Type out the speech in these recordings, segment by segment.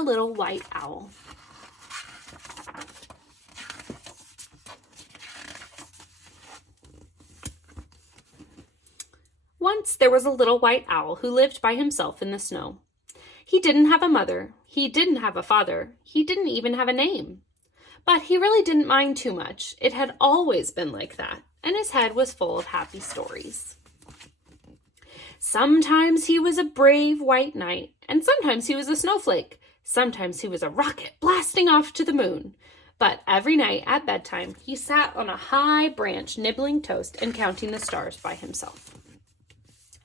a little white owl. Once there was a little white owl who lived by himself in the snow. He didn't have a mother, he didn't have a father, he didn't even have a name. But he really didn't mind too much. It had always been like that, and his head was full of happy stories. Sometimes he was a brave white knight, and sometimes he was a snowflake. Sometimes he was a rocket blasting off to the moon. But every night at bedtime, he sat on a high branch nibbling toast and counting the stars by himself.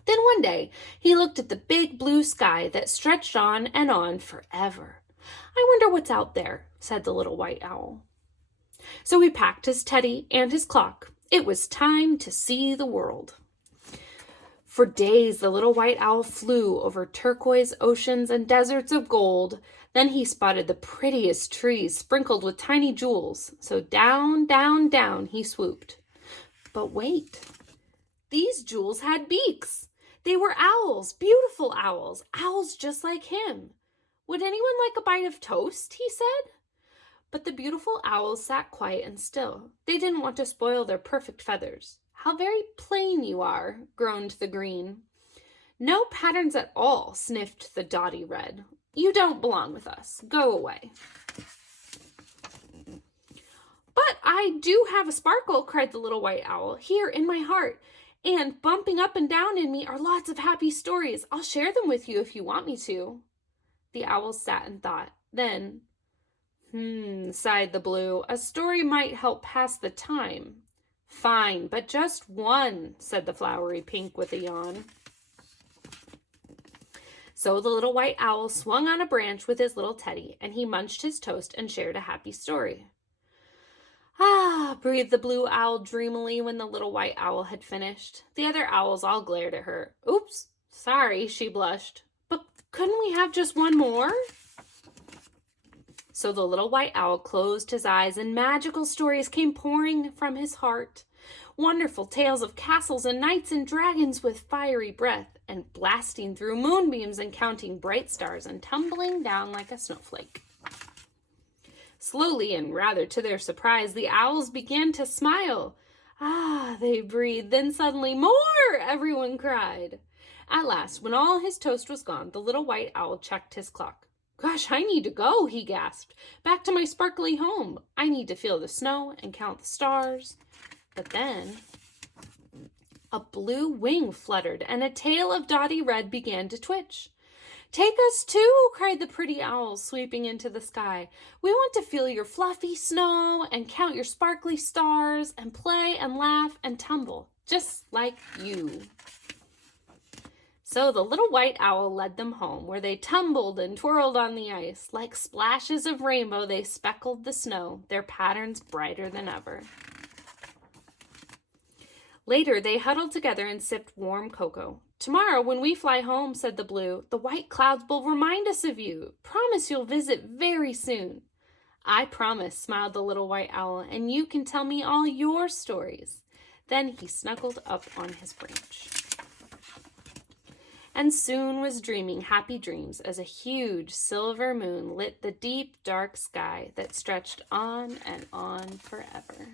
Then one day, he looked at the big blue sky that stretched on and on forever. I wonder what's out there, said the little white owl. So he packed his teddy and his clock. It was time to see the world. For days, the little white owl flew over turquoise oceans and deserts of gold. Then he spotted the prettiest trees sprinkled with tiny jewels. So down, down, down he swooped. But wait, these jewels had beaks. They were owls, beautiful owls just like him. Would anyone like a bite of toast, he said. But the beautiful owls sat quiet and still. They didn't want to spoil their perfect feathers. How very plain you are, groaned the green. No patterns at all, sniffed the dotty red. You don't belong with us. Go away. But I do have a sparkle, cried the little white owl, here in my heart. And bumping up and down in me are lots of happy stories. I'll share them with you if you want me to. The owl sat and thought. Then, sighed the blue, a story might help pass the time. Fine, but just one, said the flowery pink with a yawn. So the little white owl swung on a branch with his little teddy, and he munched his toast and shared a happy story. Ah, breathed the blue owl dreamily when the little white owl had finished. The other owls all glared at her. Oops, sorry, she blushed. But couldn't we have just one more? So the little white owl closed his eyes, and magical stories came pouring from his heart. Wonderful tales of castles and knights and dragons with fiery breath, and blasting through moonbeams and counting bright stars and tumbling down like a snowflake. Slowly, and rather to their surprise, the owls began to smile. Ah, they breathed. Then suddenly, more! Everyone cried. At last, when all his toast was gone, the little white owl checked his clock. Gosh, I need to go, he gasped. Back to my sparkly home. I need to feel the snow and count the stars. But then a blue wing fluttered, and a tail of dotty red began to twitch. Take us too, cried the pretty owl, sweeping into the sky. We want to feel your fluffy snow and count your sparkly stars and play and laugh and tumble, just like you. So the little white owl led them home, where they tumbled and twirled on the ice. Like splashes of rainbow, they speckled the snow, their patterns brighter than ever. Later, they huddled together and sipped warm cocoa. Tomorrow, when we fly home, said the blue, the white clouds will remind us of you. Promise you'll visit very soon. I promise, smiled the little white owl, and you can tell me all your stories. Then he snuggled up on his branch. And soon was dreaming happy dreams as a huge silver moon lit the deep, dark sky that stretched on and on forever.